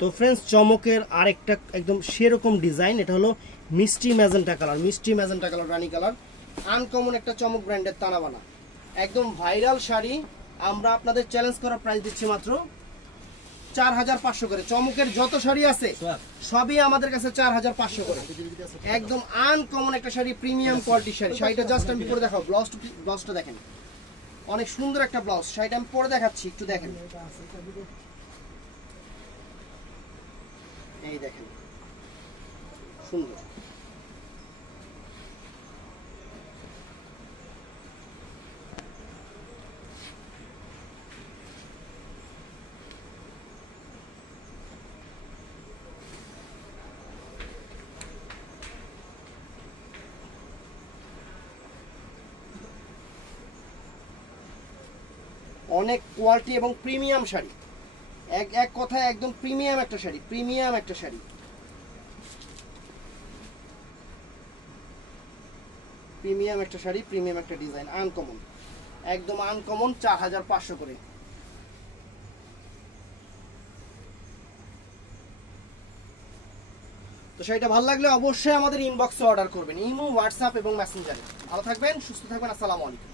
তো ফ্রেন্ডস চমকের আরেকটা একদম সেরকম ডিজাইন, এটা হলো মিষ্টি ম্যাজেন্টা কালার, মিষ্টি ম্যাজেন্টা কালার, রানী কালার, আনকমন একটা চমক ব্র্যান্ডের তানাবানা, একদম ভাইরাল শাড়ি। আমরা আপনাদের চ্যালেঞ্জ করার প্রাইস দিচ্ছি মাত্র 4500 করে। চমকের যত শাড়ি আছে সবই আমাদের কাছে 4500 করে, একদম আনকমন একটা শাড়ি, প্রিমিয়াম কোয়ালিটির শাড়ি। শাড়িটা জাস্ট আমি পরে দেখাবো, ব্লাউজটা দেখেন, অনেক সুন্দর একটা ব্লাউজ। শাড়িটা আমি পরে দেখাচ্ছি, একটু দেখেন, এই দেখেন সুন্দর। অনেক কোয়ালিটি এবং প্রিমিয়াম শাড়ি, এক কথায় একদম প্রিমিয়াম একটা শাড়ি, প্রিমিয়াম একটা শাড়ি, প্রিমিয়াম একটা শাড়ি, প্রিমিয়াম একটা ডিজাইন, আনকমন, একদম আনকমন, 4500 করে। তো শাড়িটা ভালো লাগলে অবশ্যই আমাদের ইনবক্সে অর্ডার করবেন, ইমো, হোয়াটসঅ্যাপ এবং মেসেঞ্জারে। ভালো থাকবেন, সুস্থ থাকবেন, আসসালামু আলাইকুম।